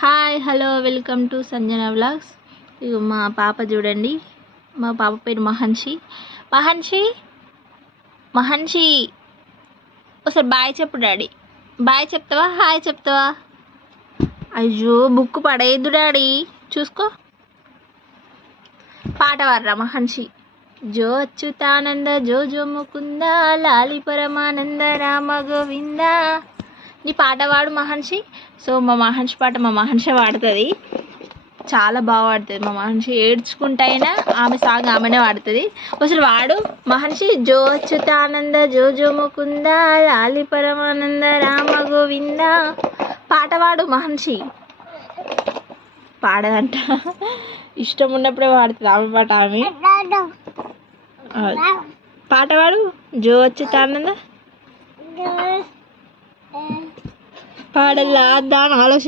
Hi hello welcome to Sanjana vlogs. ఇగో మా పాప చూడండి, మా పాప పేరు మహన్షి. మహన్షి మహన్షి ఒకసారి బాయ్ చెప్పు డాడీ. బాయ్ చెప్తావా, హాయ్ చెప్తావా? అయ్యో బుక్ పడేయద్దు డాడీ, చూసుకో. పాట పాడరా మహన్షి. జో అచ్యుతానంద జో జో ముకుంద లాలి పరమానంద రామ గోవింద. నీ పాట పాడు మహన్షి. సో మా మహన్షి పాట మా మహన్షి పాడుతుంది, చాలా బాగా పాడుతుంది. మా మహన్షి ఏడ్చుకుంటైనా ఆమె సాంగ్ ఆమెనే పాడుతుంది. అసలు వాడు మహన్షి. జో అచ్యుతానంద జో జో ముకుంద లాలి పరమానంద రామ గోవింద. పాట పాడు మహన్షి. పాడదంట, ఇష్టం ఉన్నప్పుడే పాడుతుంది ఆమె పాట. ఆమె పాట పాడు. జో అచ్యుతానంద పాడల్లా అని ఆలోచించి